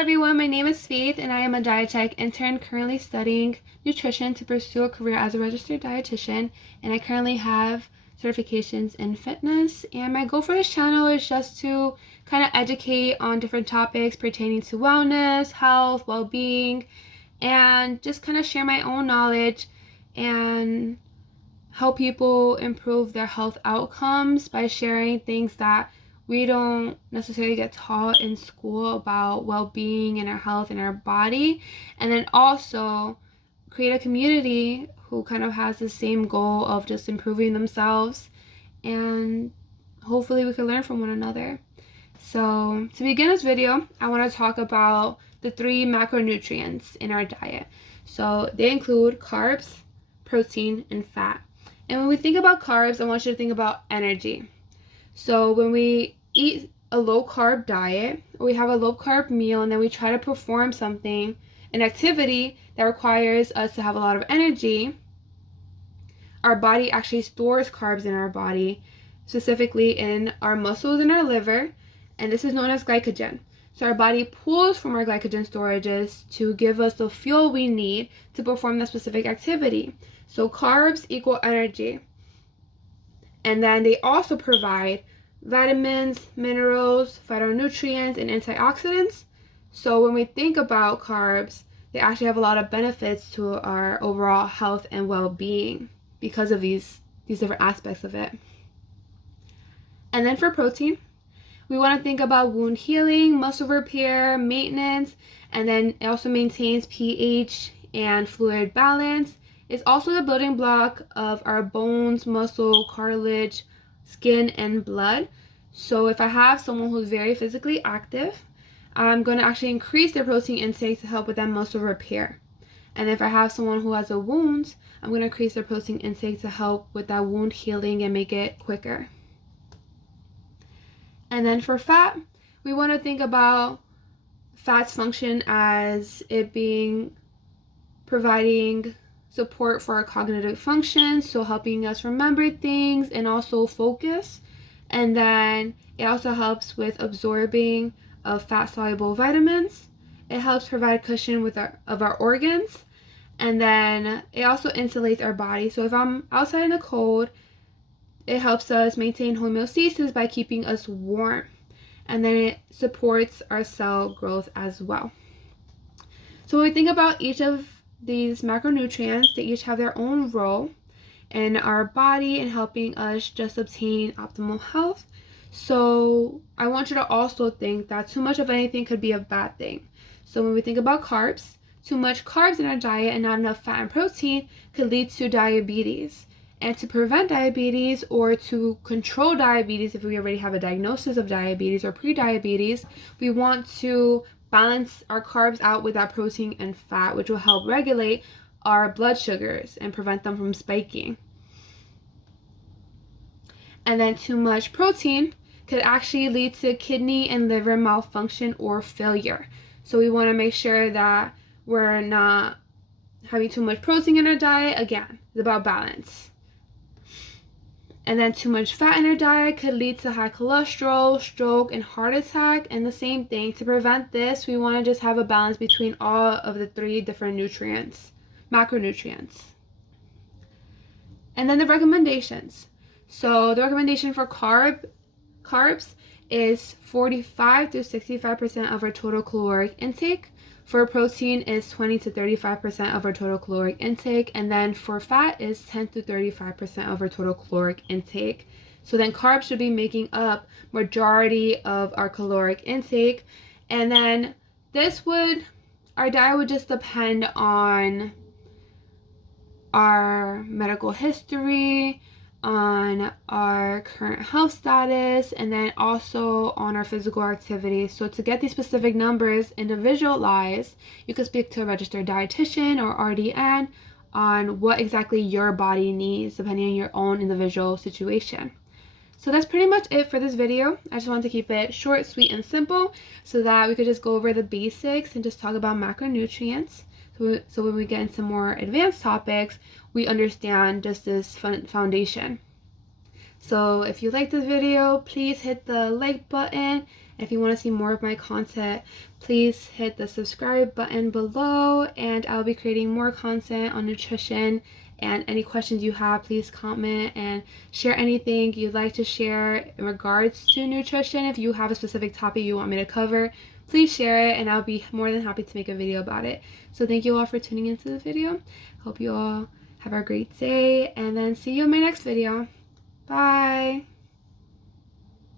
everyone, my name is Faith and I am a dietech intern currently studying nutrition to pursue a career as a registered dietitian, and I currently have certifications in fitness, and my goal for this channel is just to kind of educate on different topics pertaining to wellness, health, well-being, and just kind of share my own knowledge and help people improve their health outcomes by sharing things that we don't necessarily get taught in school about well-being and our health and our body, and then also create a community who kind of has the same goal of just improving themselves, and hopefully we can learn from one another. So to begin this video, I want to talk about the 3 macronutrients in our diet. So they include carbs, protein, and fat. And when we think about carbs, I want you to think about energy. So when we eat a low carb diet, or we have a low carb meal, and then we try to perform something, an activity that requires us to have a lot of energy, our body actually stores carbs in our body, specifically in our muscles and our liver, and this is known as glycogen. So our body pulls from our glycogen storages to give us the fuel we need to perform that specific activity. So carbs equal energy. And then they also provide vitamins, minerals, phytonutrients, and antioxidants. So when we think about carbs, they actually have a lot of benefits to our overall health and well-being because of these different aspects of it. And then for protein, we want to think about wound healing, muscle repair, maintenance, and then it also maintains pH and fluid balance. It's also the building block of our bones, muscle, cartilage, skin, and blood. So if I have someone who's very physically active, I'm going to actually increase their protein intake to help with that muscle repair. And if I have someone who has a wound, I'm going to increase their protein intake to help with that wound healing and make it quicker. And then for fat, we want to think about fat's function as it being providing support for our cognitive functions, so helping us remember things and also focus. And then it also helps with absorbing of fat-soluble vitamins. It helps provide cushion of our organs, and then it also insulates our body. So if I'm outside in the cold, it helps us maintain homeostasis by keeping us warm, and then it supports our cell growth as well. So when we think about each of these macronutrients, they each have their own role in our body and helping us just obtain optimal health. So I want you to also think that too much of anything could be a bad thing. So when we think about carbs, too much carbs in our diet and not enough fat and protein could lead to diabetes. And to prevent diabetes or to control diabetes, if we already have a diagnosis of diabetes or pre-diabetes, we want to balance our carbs out with that protein and fat, which will help regulate our blood sugars and prevent them from spiking. And then too much protein could actually lead to kidney and liver malfunction or failure. So we want to make sure that we're not having too much protein in our diet. Again, it's about balance. And then too much fat in our diet could lead to high cholesterol, stroke, and heart attack. And the same thing, to prevent this, we want to just have a balance between all of the 3 different nutrients, macronutrients. And then the recommendations. So the recommendation for carbs is 45 to 65% of our total caloric intake. For protein is 20 to 35% of our total caloric intake, and then for fat is 10 to 35% of our total caloric intake. So then carbs should be making up majority of our caloric intake, and then our diet would just depend on our medical history, on our current health status, and then also on our physical activity. So to get these specific numbers individualized, you could speak to a registered dietitian or RDN on what exactly your body needs depending on your own individual situation. So that's pretty much it for this video. I just wanted to keep it short, sweet, and simple so that we could just go over the basics and just talk about macronutrients. So when we get into more advanced topics, we understand just this foundation. So if you like this video, please hit the like button. If you want to see more of my content, please hit the subscribe button below, and I'll be creating more content on nutrition. And any questions you have, please comment and share anything you'd like to share in regards to nutrition. If you have a specific topic you want me to cover, please share it and I'll be more than happy to make a video about it. So thank you all for tuning into this video. Hope you all have a great day, and then see you in my next video. Bye.